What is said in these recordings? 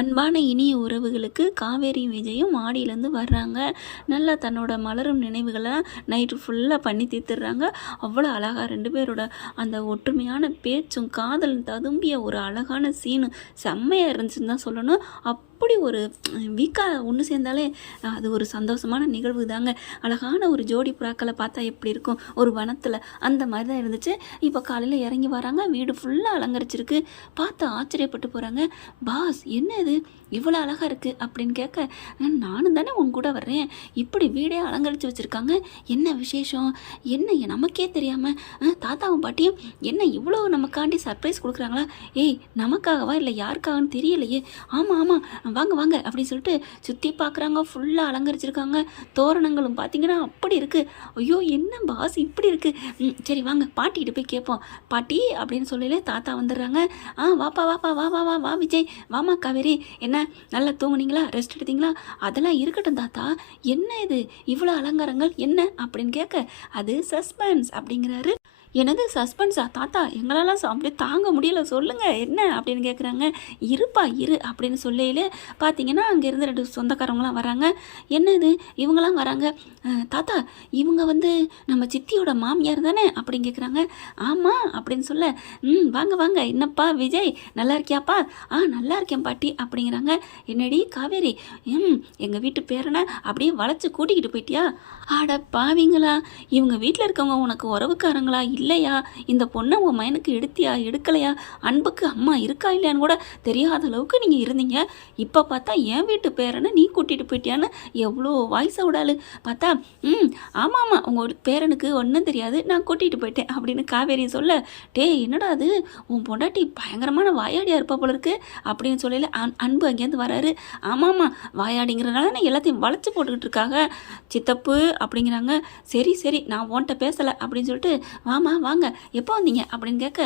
அன்பான இனிய உறவுகளுக்கு காவேரியும் விஜயும் மாடியிலேருந்து வர்றாங்க. நல்லா தன்னோட மலரும் நினைவுகளை நைட்டு ஃபுல்லாக பண்ணி தீர்த்துடுறாங்க. அவ்வளோ அழகாக 2 பேரோட அந்த ஒற்றுமையான பேச்சும் காதல் ததும்பிய ஒரு அழகான சீனும் செம்மையாக இருந்துச்சுன்னு தான் சொல்லணும். அப்படி ஒரு வீக்காக ஒன்று சேர்ந்தாலே அது ஒரு சந்தோஷமான நிகழ்வு தாங்க. அழகான ஒரு ஜோடி புறாக்களை பார்த்தா எப்படி இருக்கும் ஒரு வனத்தில், அந்த மாதிரி தான் இருந்துச்சு. இப்போ காலையில் இறங்கி வராங்க, வீடு ஃபுல்லாக அலங்கரிச்சிருக்கு. பார்த்து ஆச்சரியப்பட்டு போகிறாங்க. பாஸ் என்ன இது இவ்வளோ அழகாக இருக்குது அப்படின்னு கேட்க, நானும் தானே உன் கூட வர்றேன், இப்படி வீடே அலங்கரித்து வச்சுருக்காங்க, என்ன விசேஷம், என்ன நமக்கே தெரியாமல் தாத்தாவும் பாட்டியும் என்ன இவ்வளோ நமக்காண்டி சர்ப்ரைஸ் கொடுக்குறாங்களா, ஏய் நமக்காகவா இல்லை யாருக்காகன்னு தெரியலையே, ஆமாம் ஆமாம் வாங்க வாங்க அப்படின்னு சொல்லிட்டு சுற்றி பார்க்குறாங்க. ஃபுல்லாக அலங்கரிச்சிருக்காங்க. தோரணங்களும் பார்த்தீங்கன்னா அப்படி இருக்குது. ஐயோ என்ன பாஸ் இப்படி இருக்குது, சரி வாங்க பாட்டிக்கிட்ட போய் கேட்போம். பாட்டி அப்படின்னு சொல்லலே தாத்தா வந்துடுறாங்க. வாப்பா வாப்பா வா வா வா வா விஜய், வாமா காவேரி, என்ன நல்லா தூங்குனீங்களா, ரெஸ்ட் எடுத்தீங்களா, அதெல்லாம் இருக்கட்டும் தாத்தா, என்ன இது இவ்வளோ அலங்காரங்கள் என்ன அப்படின்னு கேட்க, அது சஸ்பென்ஸ் அப்படிங்கிறாரு. எனது சஸ்பென்ஸா தாத்தா, எங்களால் அப்படியே தாங்க முடியலை, சொல்லுங்கள் என்ன அப்படின்னு கேட்குறாங்க. இருப்பா இரு அப்படின்னு சொல்லையிலே பார்த்தீங்கன்னா அங்கேருந்து 2 சொந்தக்காரவங்களாம் வராங்க. என்னது இவங்களாம் வராங்க, தாத்தா இவங்க நம்ம சித்தியோட மாமியார் தானே அப்படின்னு கேட்குறாங்க. ஆமாம் அப்படின்னு சொல்ல, வாங்க வாங்க, என்னப்பா விஜய் நல்லா இருக்கியாப்பா, நல்லா இருக்கேன் பாட்டி அப்படிங்கிறாங்க. என்னடி காவேரி, எங்கள் வீட்டு பேரனை அப்படியே வளைச்சி கூட்டிக்கிட்டு போயிட்டியா, ஆட பாவிங்களா, இவங்க வீட்டில் இருக்கவங்க உனக்கு உறவுக்காரங்களா இல்லையா, இந்த பொண்ணை உன் மயனுக்கு எடுத்தியா எடுக்கலையா, அன்புக்கு அம்மா இருக்கா இல்லையான்னு கூட தெரியாத அளவுக்கு நீங்கள் இருந்தீங்க. இப்போ பார்த்தா என் வீட்டு பேரனை நீ கூட்டிகிட்டு போயிட்டியான்னு எவ்வளோ வாய்ஸை விடாலு பார்த்தா, ஆமாம் ஆமாம் உங்கள் பேரனுக்கு ஒன்றும் தெரியாது, நான் கூட்டிகிட்டு போயிட்டேன் அப்படின்னு காவேரி சொல்ல, என்னடா அது உன் பொண்டாட்டி பயங்கரமான வாயாடியாக இருப்பா போல இருக்கு அப்படின்னு சொல்லல அன்பு அங்கேருந்து வராரு. ஆமாம்மா வாயாடிங்கிறதுனால நான் எல்லாத்தையும் வளைச்சி போட்டுக்கிட்டு இருக்காங்க சித்தப்பு அப்படிங்கிறாங்க. சரி சரி நான் உன்கிட்ட பேசலை அப்படின்னு சொல்லிட்டு, வாமா வாங்க எப்போ வந்தீங்க அப்படின்னு கேட்க,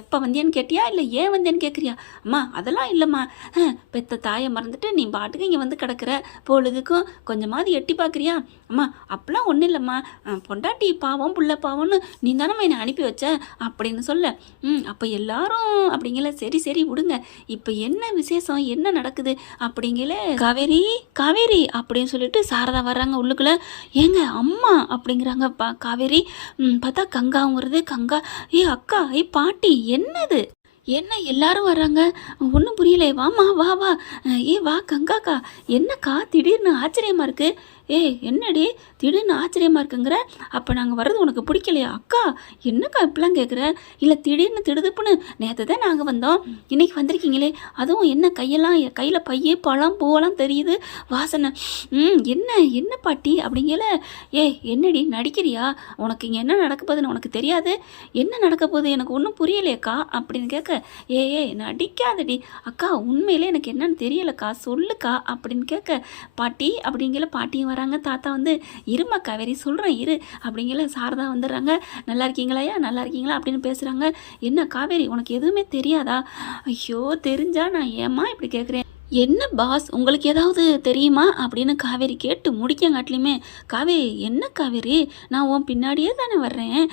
எப்போ வந்தேன்னு கேட்டியா இல்லை ஏன் வந்தேன்னு கேட்குறியா, அம்மா அதெல்லாம் இல்லைம்மா, பெத்த தாயை மறந்துட்டு நீ பாட்டுக்கு இங்கே கிடக்கிற, பொழுதுக்கும் கொஞ்சமாவது எட்டி பார்க்குறியா, அம்மா அப்பெல்லாம் ஒன்றும் இல்லைம்மா, பொண்டாட்டி பாவம் புள்ள பாவம்னு நீ தானம்மா என்னை அனுப்பி வச்ச அப்படின்னு சொல்ல, அப்போ எல்லாரும் அப்படிங்கல, சரி சரி விடுங்க, இப்போ என்ன விசேஷம் என்ன நடக்குது அப்படிங்கல, காவேரி காவேரி அப்படின்னு சொல்லிட்டு சாரதா வர்றாங்க உள்ளுக்குள்ள. ஏங்க அம்மா அப்படிங்கிறாங்க காவேரி. பார்த்தா கங்காங்கிறது கங்கா, அக்கா பாட்டி என்னது என்ன எல்லாரும் வர்றாங்க, ஒன்றும் புரியல, வாமா வா வா, வா கங்காக்கா, என்னக்கா திடீர்னு ஆச்சரியமாக இருக்குது, என்னடி திடீர்னு ஆச்சரியமாக இருக்குங்கிற, அப்போ நாங்கள் வர்றது உனக்கு பிடிக்கலையா, அக்கா என்னக்கா இப்படிலாம் கேட்குற, இல்லை திடீர்னு திடுதுப்புன்னு நேற்று தான் நாங்கள் வந்தோம், இன்றைக்கி வந்திருக்கீங்களே, அதுவும் என்ன கையில் பையே பழம் பூவெல்லாம் தெரியுது வாசனை, என்ன என்ன பாட்டி அப்படிங்கல, என்னடி நடிக்கிறியா, உனக்கு இங்கே என்ன நடக்க போகுதுன்னு உனக்கு தெரியாது, என்ன நடக்க போகுது எனக்கு ஒன்றும் புரியலையேக்கா அப்படின்னு கேட்க, நடிக்காதடி அக்கா, உண்மையிலே எனக்கு என்னன்னு தெரியலக்கா சொல்லுக்கா அப்படின்னு கேட்க, பாட்டி அப்படிங்கல பாட்டியும் வராங்க. தாத்தா இருமா காவேரி சொல்கிறேன் இரு அப்படிங்கல சாரதா வந்துடுறாங்க. நல்லா இருக்கீங்களாயா நல்லா இருக்கீங்களா அப்படின்னு பேசுகிறாங்க. என்ன காவேரி உனக்கு எதுவுமே தெரியாதா, ஐயோ தெரிஞ்சா நான் ஏம்மா இப்படி கேட்குறேன், என்ன பாஸ் உங்களுக்கு ஏதாவது தெரியுமா அப்படின்னு காவேரி கேட்டு முடிக்கங்காட்டிலுமே, காவேரி என்ன காவேரி நான் உன் பின்னாடியே தானே வர்றேன்,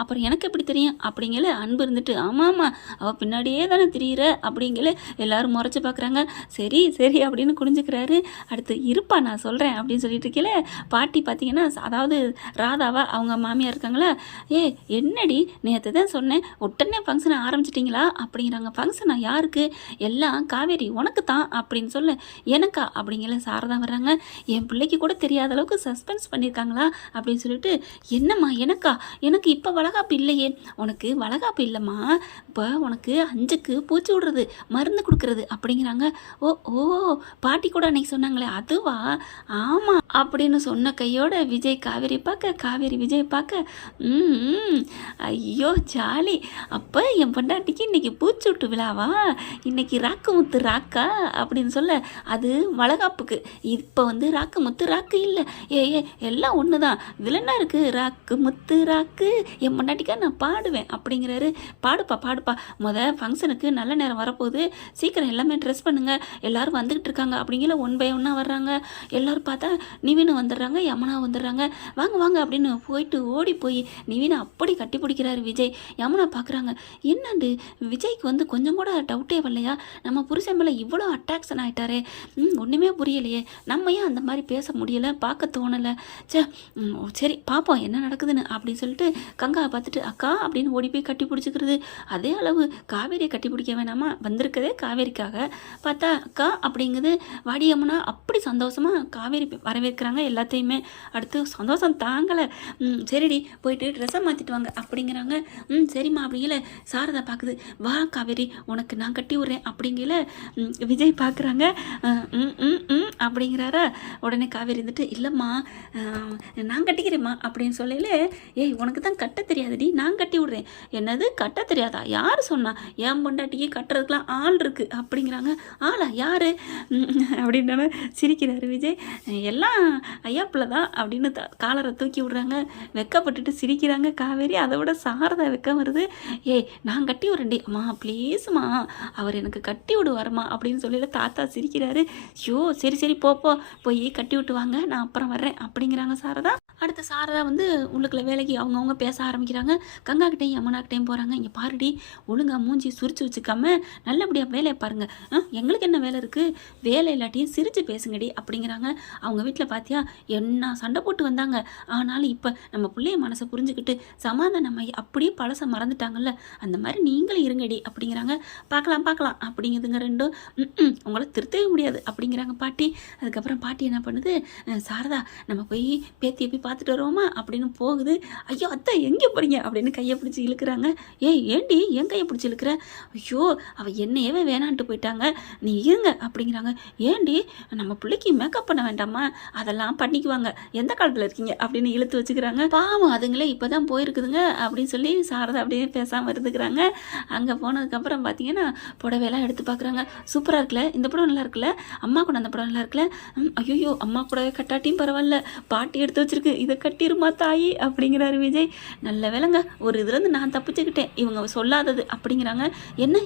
அப்புறம் எனக்கு எப்படி தெரியும் அப்படிங்கல அன்பு இருந்துட்டு, ஆமாம் ஆமாம் அவள் பின்னாடியே தானே தெரியுற அப்படிங்கல எல்லாரும் முறைச்சி பார்க்குறாங்க. சரி சரி அப்படின்னு குனிஞ்சுக்கிறாரு. அடுத்து இருப்பா நான் சொல்கிறேன் அப்படின்னு சொல்லிட்டு இருக்கல, பாட்டி பார்த்தீங்கன்னா அதாவது ராதாவா அவங்க மாமியார் இருக்காங்களா, என்னடி நேற்று தான் சொன்னேன் உடனே ஃபங்க்ஷனை ஆரம்பிச்சிட்டிங்களா அப்படிங்கிறாங்க. ஃபங்க்ஷனா யாருக்கு, எல்லாம் காவேரி உனக்கு தான் அப்படின்னு சொல்ல, எனக்கா அப்படிங்கிற சாரதா வர்றாங்க. என் பிள்ளைக்கு கூட தெரியாத அளவுக்கு சஸ்பென்ஸ் பண்ணியிருக்காங்களா அப்படின்னு சொல்லிட்டு, என்னம்மா எனக்கா, எனக்கு இப்போ வளகாப்பு இல்லையே, உனக்கு வளகாப்பு இல்லைம்மா, இப்போ உனக்கு 5க்கு பூச்சி விடுறது மருந்து கொடுக்குறது அப்படிங்கிறாங்க. ஓ ஓ பாட்டி கூட அன்னைக்கு சொன்னாங்களே அதுவா, ஆமாம் அப்படின்னு சொன்ன கையோட விஜய் காவேரி பார்க்க, காவேரி விஜய் பார்க்க, ஐயோ ஜாலி, அப்போ என் பொண்டாட்டிக்கு இன்னைக்கு பூச்சி விட்டு விழாவா, இன்னைக்கு ராக்கு முத்து ராக்கா அப்படின்னு சொல்ல, அது வளகாப்புக்கு, இப்போ ராக்கு முத்து ராக்கு இல்லை, எல்லாம் ஒன்று தான், இதில் என்ன இருக்குது, ராக்கு முத்து ராக்கு என் பொண்டாட்டிக்கா நான் பாடுவேன் அப்படிங்கிறாரு. பாடுப்பா பாடுப்பா, ஃபங்க்ஷனுக்கு நல்ல நேரம் வரப்போகுது, சீக்கிரம் எல்லாமே ட்ரெஸ் பண்ணுங்கள், எல்லோரும் வந்துக்கிட்டு இருக்காங்க அப்படிங்கிற 1 by 1 வர்றாங்க. எல்லோரும் பார்த்தா நிவினு வந்துடுறாங்க, யமுனா வந்துடுறாங்க. வாங்க வாங்க அப்படின்னு போயிட்டு ஓடி போய் நிவினை அப்படி கட்டி பிடிக்கிறாரு விஜய். யமுனா பார்க்குறாங்க, என்னண்டு விஜய்க்கு கொஞ்சம் கூட டவுட்டே வரலையா, நம்ம புருஷன் மேலே இவ்வளோ அட்டாச் ரியாக்ஷன் ஆகிட்டாரே, ஒன்றுமே புரியலையே, நம்ம ஏன் அந்த மாதிரி பேச முடியலை, பார்க்க தோணலை, சே சரி பார்ப்போம் என்ன நடக்குதுன்னு அப்படின்னு சொல்லிட்டு கங்காவை பார்த்துட்டு அக்கா அப்படின்னு ஓடி போய் கட்டி பிடிச்சிக்கிறது. அதே அளவு காவேரியை கட்டி பிடிக்க வேணாமா, வந்திருக்கதே காவேரிக்காக, பார்த்தா அக்கா அப்படிங்குது. வாடி யமுனா அப்படி சந்தோஷமாக காவேரி வரவேற்கிறாங்க எல்லாத்தையுமே. அடுத்து சந்தோஷம் தாங்கலை. சரிடி போயிட்டு ட்ரெஸ்ஸை மாற்றிட்டு வாங்க அப்படிங்கிறாங்க. சரிம்மா அப்படிங்கல சாரதா பார்க்குது. வா காவேரி உனக்கு நான் கட்டி விட்றேன் அப்படிங்கல விஜய் பார்க்குறாங்க. அப்படிங்கிறாரா. உடனே காவேரி இருந்துட்டு இல்லைம்மா நான் கட்டிக்கிறேம்மா அப்படின்னு சொல்லல, ஏய் உனக்கு தான் கட்ட தெரியாதுடி, நான் கட்டி விட்றேன். என்னது கட்ட தெரியாதா, யார் சொன்னா, என் பொண்டாட்டிக்கு கட்டுறதுக்கெலாம் ஆள் இருக்குது அப்படிங்கிறாங்க. ஆளா யார் அப்படின்னு சிரிக்கிறாரு விஜய். எல்லாம் ஐயாப்பில் தான் அப்படின்னு காலரை தூக்கி விட்றாங்க. வெக்கப்பட்டுட்டு சிரிக்கிறாங்க காவேரி. அதை விட சாரதா வெக்கம் வருது. ஏய் நான் கட்டி விட்றேன்டி, அம்மா ப்ளீஸ்மா அவர் எனக்கு கட்டி விடுவாருமா அப்படின்னு சொல்லி தாத்தா சிரிக்கிறாரு. ஐயோ சரி சரி போய் கட்டி விட்டு வாங்க, நான் அப்புறம் வர்றேன் அப்படிங்கிறாங்க சாரதா. அடுத்து சாரதா வந்து உள்ளுக்குள்ள வேலைக்கு அவங்கவுங்க பேச ஆரம்பிக்கிறாங்க. கங்காக்கிட்டையும் யமுனாக்கிட்டையும் போகிறாங்க. இங்கே பாருடி ஒழுங்கா மூஞ்சி சுரிச்சு வச்சுக்காம நல்லபடியாக வேலையை பாருங்க, எங்களுக்கு என்ன வேலை இருக்குது, வேலை இல்லாட்டியும் சிரித்து பேசுங்கடி அப்படிங்கிறாங்க. அவங்க வீட்டில் பார்த்தியா என்ன சண்டை போட்டு வந்தாங்க, ஆனாலும் இப்போ நம்ம பிள்ளைய மனசை புரிஞ்சுக்கிட்டு சமாதானமாகி அப்படியே பழசை மறந்துட்டாங்கல்ல, அந்த மாதிரி நீங்களும் இருங்கடி அப்படிங்கிறாங்க. பார்க்கலாம் அப்படிங்குதுங்க ரெண்டும். உங்களை திருத்தவே முடியாது அப்படிங்கிறாங்க பாட்டி. அதுக்கப்புறம் பாட்டி என்ன பண்ணுது, சாரதா நம்ம போய் பேத்தியை போய் பார்த்துட்டு வருவோமா அப்படின்னு போகுது. ஐயோ அத்தை எங்கே போகிறீங்க அப்படின்னு கையை பிடிச்சி இழுக்கிறாங்க. ஏய் ஏண்டி என் கையை பிடிச்சி இழுக்கிற, ஐயோ அவள் என்னையவே வேணான்ட்டு போயிட்டாங்க, நீ இருங்க அப்படிங்கிறாங்க. ஏண்டி நம்ம பிள்ளைக்கு மேக்கப் பண்ண வேண்டாமா, அதெல்லாம் பண்ணிக்குவாங்க, எந்த காலத்தில் இருக்கீங்க அப்படின்னு இழுத்து வச்சுக்கிறாங்க. பாவம் அதுங்களே இப்போ தான் போயிருக்குதுங்க அப்படின்னு சொல்லி சாரதா அப்படியே பேசாமல் இருந்துக்கிறாங்க. அங்கே போனதுக்கப்புறம் பார்த்தீங்கன்னா புடவையெல்லாம் எடுத்து பார்க்குறாங்க. சூப்பராக இருக்குல்ல, இந்த படம் நல்லா இருக்குல்ல, அம்மா கூட அந்த படம் நல்லா இருக்குல்ல, ஐயோ அம்மா கூடவே கட்டாட்டியும் பரவாயில்ல, பாட்டி எடுத்து வச்சிருக்கு, இதை கட்டிருமா தாயி அப்படிங்கிறாரு விஜய். நல்ல வேலைங்க ஒரு இதுலேருந்து நான் தப்பிச்சுக்கிட்டேன், இவங்க சொல்லாதது அப்படிங்கிறாங்க.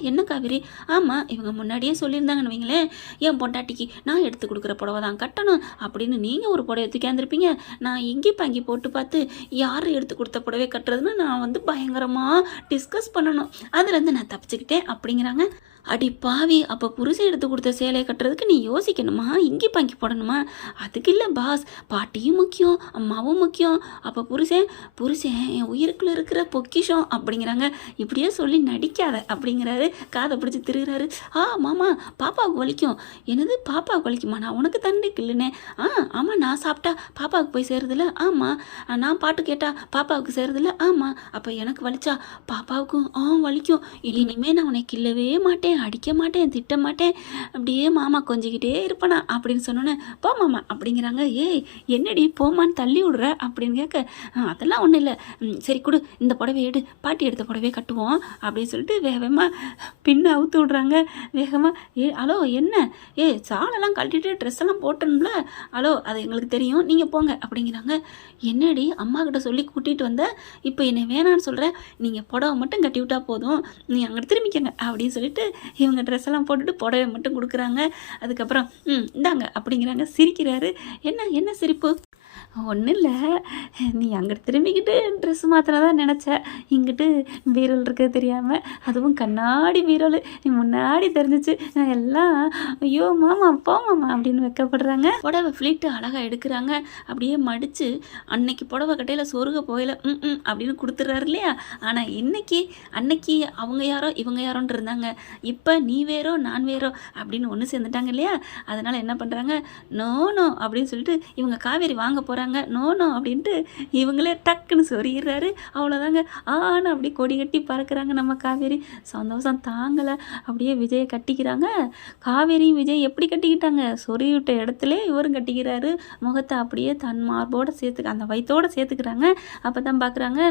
என்ன காவேரி, ஆமாம் இவங்க முன்னாடியே சொல்லியிருந்தாங்கன்னு வைங்களேன், என் பொண்டாட்டிக்கு நான் எடுத்து கொடுக்குற புடவை தான் கட்டணும் அப்படின்னு நீங்கள் ஒரு புடவை தூக்கியாந்துருப்பீங்க, நான் இங்கி பாங்கி போட்டு பார்த்து யார் எடுத்து கொடுத்த புடவை கட்டுறதுன்னு நான் வந்து பயங்கரமாக டிஸ்கஸ் பண்ணணும், அதுலேருந்து நான் தப்பிச்சுக்கிட்டேன் அப்படிங்கிறாங்க. அடி பாவி, அப்போ புருஷன் எடுத்து கொடுத்த சேலையை கட்டுறதுக்கு நீ யோசிக்கணுமா, இங்கி பாங்கி போடணுமா, அதுக்கு இல்லை பாஸ், பாட்டியும் முக்கியம் அம்மாவும் முக்கியம், அப்போ புருஷன் என் உயிருக்குள்ள இருக்கிற பொக்கிஷம் அப்படிங்கிறாங்க. இப்படியே சொல்லி நடிக்காத அப்படிங்கிறாரு. காதை பிடிச்சி திருகிறாரு. மாமா பாப்பாவுக்கு வலிக்கும். என்னது பாப்பாவுக்கு வலிக்குமா, நான் உனக்கு தண்டி இல்லைனே, ஆமாம் நான் சாப்பிட்டா பாப்பாவுக்கு போய் சேருதில்ல, ஆமாம் நான் பாட்டு கேட்டா பாப்பாவுக்கு சேருதில்ல, ஆமாம் அப்போ எனக்கு வலிச்சா பாப்பாவுக்கும் வலிக்கும், இனிமேல் நான் உனக்கு இல்லவே மாட்டேன், அடிக்க மாட்டேன், திட்ட மாட்டேன், அப்படியே மாமா கொஞ்சிக்கிட்டே இருப்பேனா அப்படின்னு சொன்னோன்னே போ மாமா அப்படிங்கிறாங்க. ஏய் என்னடி போமான்னு தள்ளி விடுற அப்படின்னு கேட்க, அதெல்லாம் ஒன்றும் இல்லை, சரி கொடு இந்த புடவை எடு, பாட்டி எடுத்த புடவையே கட்டுவோம் அப்படின்னு சொல்லிட்டு வேகமாக பின்ன அவுத்து விட்றாங்க. வேகமாக ஹலோ என்ன, சாலெல்லாம் கழட்டிட்டு ட்ரெஸ் எல்லாம் போட்டணும்ல, ஹலோ அது எங்களுக்கு தெரியும் நீங்கள் போங்க அப்படிங்கிறாங்க. என்னடி அம்மா கிட்ட சொல்லி கூட்டிகிட்டு வந்த, இப்போ என்னை வேணான்னு சொல்கிறேன், நீங்கள் புடவை மட்டும் கட்டி விட்டா போதும், நீ அங்கிட்டு திரும்பிக்கங்க அப்படின்னு சொல்லிட்டு இவங்க ட்ரெஸ் எல்லாம் போட்டுட்டு புடவை மட்டும் கொடுக்குறாங்க. அதுக்கப்புறம் இந்தாங்க அப்படிங்கிறாங்க. சிரிக்கிறாரு. என்ன சிரிப்பு, ஒன்றும் இல்லை, நீ அங்கிட்டு திரும்பிக்கிட்டு ட்ரெஸ் மாத்திரதான் நினச்ச, இங்கிட்டு பீரோல் இருக்கிறது தெரியாமல், அதுவும் கண்ணாடி பீரோல் நீ முன்னாடி தெரிஞ்சிச்சு, எல்லாம் ஐயோ மாமா போ மாமா அப்படின்னு வைக்கப்படுறாங்க. புடவை ஃப்ளீட்டு அழகாக எடுக்கிறாங்க. அப்படியே மடித்து அன்னைக்கு புடவை கட்டையில் சொருக போயில அப்படின்னு கொடுத்துட்றாரு இல்லையா. ஆனால் அன்னைக்கு அவங்க யாரோ இவங்க யாரோன்னு இருந்தாங்க, இப்போ நீ வேறோ நான் வேறோ அப்படின்னு ஒன்று சேர்ந்துட்டாங்க இல்லையா. அதனால் என்ன பண்ணுறாங்க, நோ அப்படின்னு சொல்லிட்டு இவங்க காவேரி வாங்க போகிறாங்க. நோ அப்படின்ட்டு இவங்களே டக்குன்னு சொருகிறாரு. அவ்வளோதாங்க. அப்படி கொடி கட்டி பறக்கிறாங்க நம்ம காவேரி. சந்தோஷம் தாங்கலை. அப்படியே விஜயை கட்டிக்கிறாங்க. காவேரியும் விஜய் எப்படி கட்டிக்கிட்டாங்க, சொருவிட்ட இடத்துல இவரும் கட்டிக்கிறாரு. முகத்தை அப்படியே தன் மார்போடு அந்த வயிற்றோடு சேர்த்துக்கிறாங்க. அப்போ தான் பார்க்குறாங்க,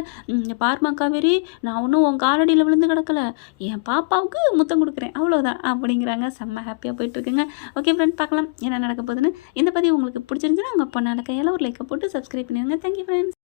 பார்மா காவேரி நான் ஒன்றும் உன் காலடியில் விழுந்து கிடக்கல, என் பாப்பாவுக்கு முத்தம் கொடுக்குறேன் அவ்வளோதான் அப்படிங்கிறாங்க. செம்ம ஹாப்பியாக போயிட்டுருக்குங்க. ஓகே ஃப்ரெண்ட், பார்க்கலாம் என்ன நடக்க போகுதுன்னு. இந்த பதிவு உங்களுக்கு பிடிச்சிருந்துச்சுன்னா உங்கள் பொண்ணான கையால் ஒரு லைக்கை போட்டு சப்ஸ்கிரைப் பண்ணிடுங்க. Thank you friends.